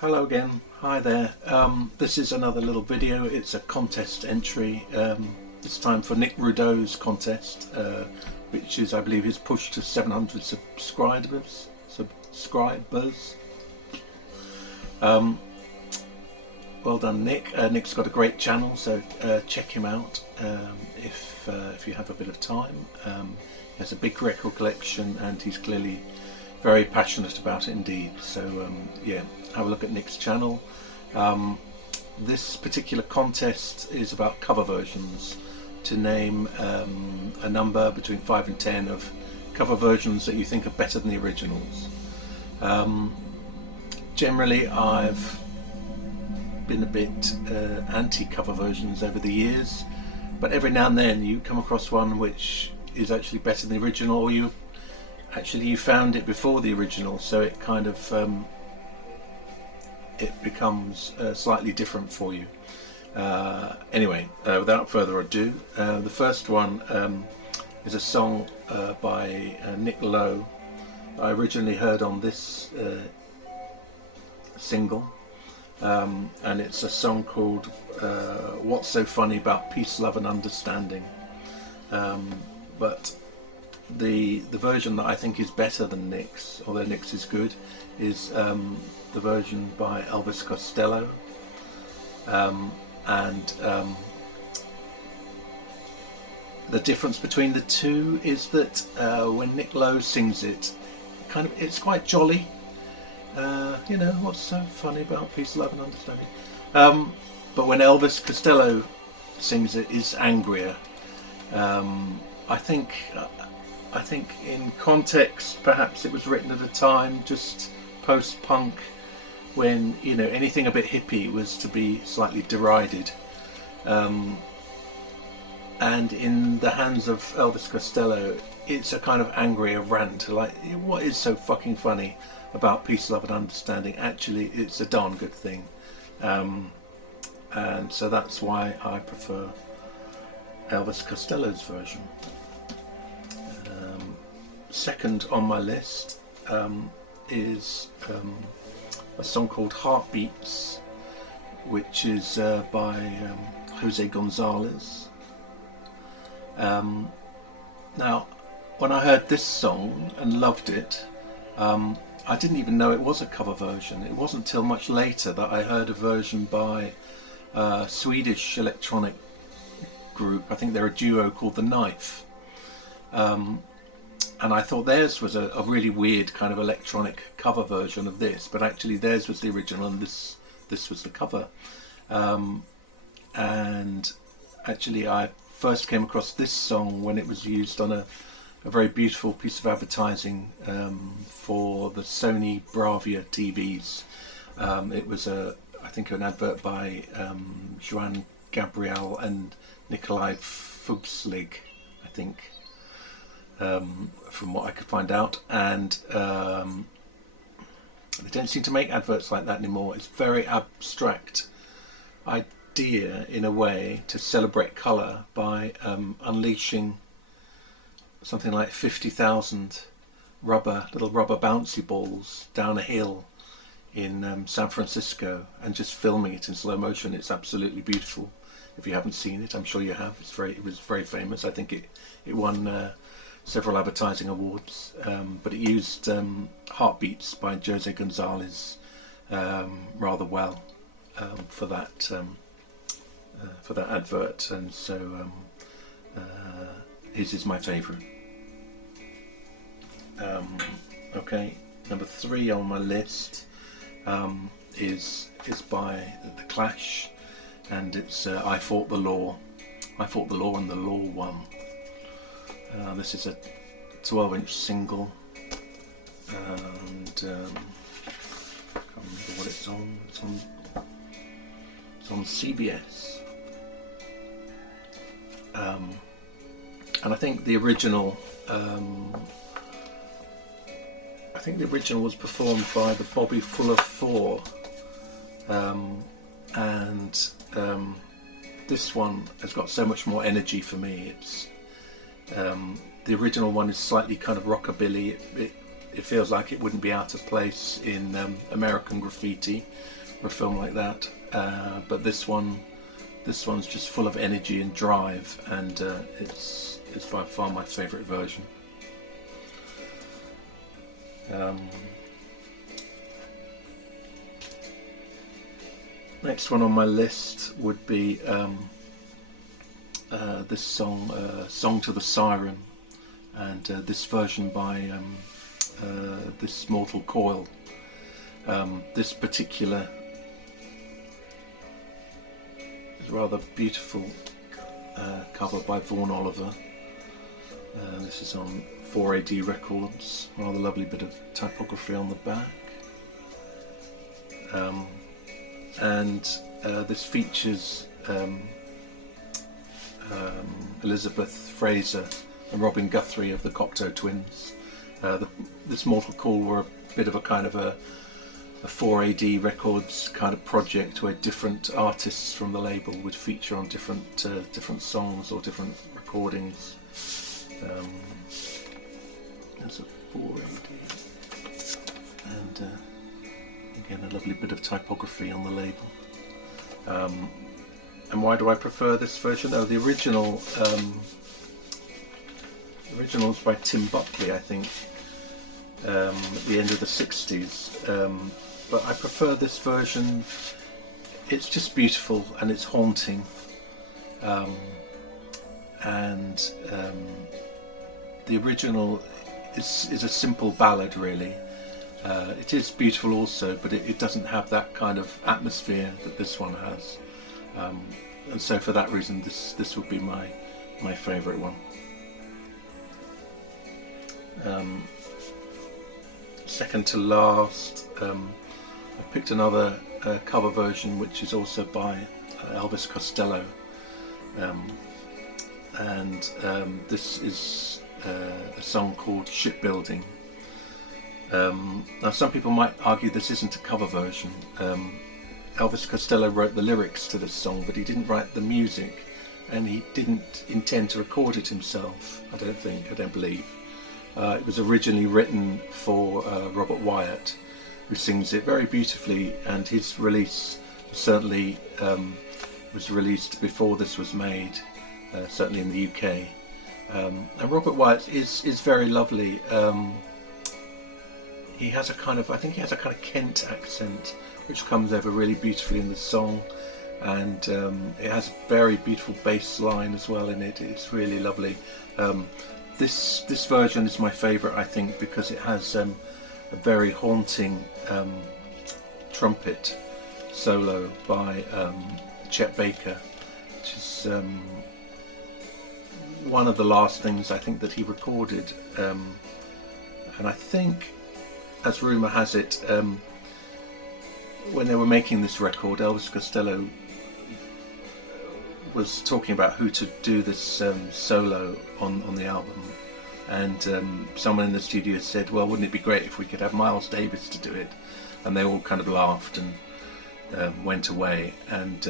Hello again, hi there. This is another little video. It's a contest entry, this time for Nick Rudow's contest, which is, I believe, his push to 700 subscribers. Well done, Nick. Nick's got a great channel, so check him out if you have a bit of time. He has a big record collection and he's clearly very passionate about it indeed. So yeah, have a look at Nick's channel. This particular contest is about cover versions. To name a number between 5 and 10 of cover versions that you think are better than the originals. Generally, I've been a bit anti-cover versions over the years, but every now and then you come across one which is actually better than the original, or you found it before the original, so it kind of it becomes slightly different for you. Anyway, without further ado, the first one is a song by Nick Rudow. I originally heard on this single, and it's a song called What's So Funny About Peace, Love and Understanding. But the version that I think is better than Nick's, although Nick's is good, is the version by Elvis Costello. The difference between the two is that when Nick Lowe sings it, it's quite jolly. You know, what's so funny about peace, love and understanding. But when Elvis Costello sings it, it's angrier. I think in context, perhaps it was written at a time just post-punk, when, you know, anything a bit hippie was to be slightly derided. And in the hands of Elvis Costello, it's a kind of angrier rant, like, what is so fucking funny about peace, love and understanding? Actually, it's a darn good thing. And so that's why I prefer Elvis Costello's version. Second on my list is a song called Heartbeats, which is by Jose Gonzalez. Now, when I heard this song and loved it, I didn't even know it was a cover version. It wasn't until much later that I heard a version by a Swedish electronic group. I think they're a duo called The Knife. And I thought theirs was a really weird kind of electronic cover version of this, but actually theirs was the original and this was the cover. And actually I first came across this song when it was used on a very beautiful piece of advertising for the Sony Bravia TVs. It was I think an advert by Joan Gabriel and Nikolai Fuchslig, I think, from what I could find out. And they don't seem to make adverts like that anymore. It's very abstract idea in a way to celebrate colour by unleashing something like 50,000 little rubber bouncy balls down a hill in San Francisco and just filming it in slow motion. It's absolutely beautiful. If you haven't seen it, I'm sure you have. It was very famous. I think it won several advertising awards, but it used Heartbeats by Jose Gonzalez rather well for that advert, and so his is my favourite. Okay, number 3 on my list is by The Clash, and it's I Fought the Law. I Fought the Law and the Law Won. This is a 12-inch single, and I can't remember what it's on. It's on CBS. And I think the original was performed by the Bobby Fuller Four, and this one has got so much more energy for me. It's the original one is slightly kind of rockabilly. it feels like it wouldn't be out of place in American Graffiti or a film like that. But this one's just full of energy and drive, and it's by far my favourite version. Next one on my list would be this song, Song to the Siren, and this version by this Mortal Coil. This particular is a rather beautiful cover by Vaughan Oliver. This is on 4AD Records, rather lovely bit of typography on the back. And this features Elizabeth Fraser and Robin Guthrie of the Cocteau Twins. This Mortal Coil were a bit of a kind of a 4AD Records kind of project where different artists from the label would feature on different songs or different recordings. There's a 4AD, and again a lovely bit of typography on the label. And why do I prefer this version? Oh, the original is by Tim Buckley, I think, at the end of the 60s. But I prefer this version. It's just beautiful and it's haunting. The original is a simple ballad, really. It is beautiful also, but it doesn't have that kind of atmosphere that this one has. And so for that reason, this would be my favourite one. Second to last, I picked another cover version, which is also by Elvis Costello, and this is a song called Shipbuilding. Now some people might argue this isn't a cover version. Elvis Costello wrote the lyrics to this song, but he didn't write the music, and he didn't intend to record it himself, I don't believe. It was originally written for Robert Wyatt, who sings it very beautifully, and his release certainly was released before this was made, certainly in the UK. And Robert Wyatt is very lovely. He has a kind of, I think he has a kind of Kent accent, which comes over really beautifully in the song, and it has a very beautiful bass line as well in it. It's really lovely. This version is my favourite, I think, because it has a very haunting trumpet solo by Chet Baker, which is one of the last things I think that he recorded, and I think, as rumour has it, when they were making this record, Elvis Costello was talking about who to do this solo on the album, and someone in the studio said, well, wouldn't it be great if we could have Miles Davis to do it? And they all kind of laughed and went away, and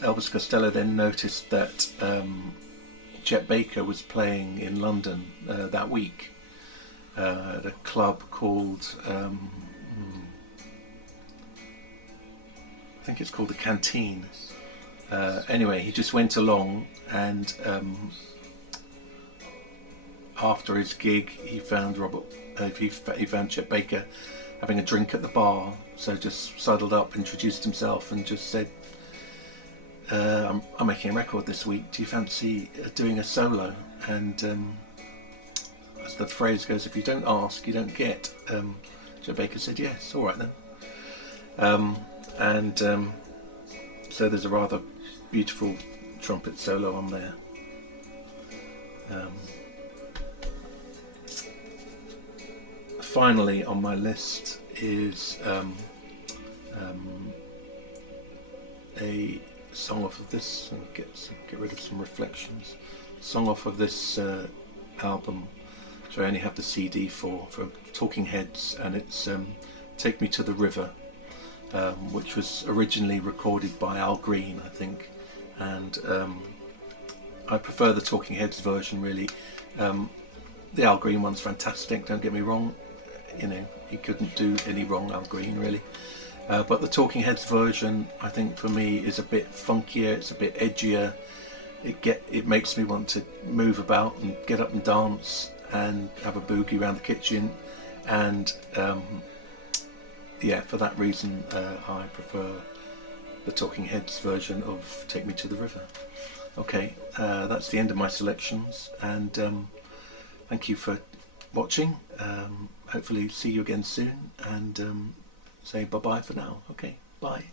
Elvis Costello then noticed that Chet Baker was playing in London that week at a club called I think it's called the Canteen. Anyway, he just went along, and after his gig, he found he found Chet Baker having a drink at the bar. So just sidled up, introduced himself, and just said, "I'm making a record this week. Do you fancy doing a solo?" And as the phrase goes, if you don't ask, you don't get. Chet Baker said, "Yes, all right then." So there's a rather beautiful trumpet solo on there. Finally on my list is a song off of this, and get rid of some reflections. Song off of this album, which I only have the CD for Talking Heads, and it's Take Me to the River, which was originally recorded by Al Green, I think, and I prefer the Talking Heads version, really. The Al Green one's fantastic, don't get me wrong. you know, he couldn't do any wrong, Al Green, really. But the Talking Heads version, I think for me, is a bit funkier. It's a bit edgier. It makes me want to move about and get up and dance and have a boogie around the kitchen, and yeah, for that reason I prefer the Talking Heads version of Take Me to the River. Okay, that's the end of my selections, and thank you for watching. Hopefully see you again soon, and say bye bye for now. Okay, bye.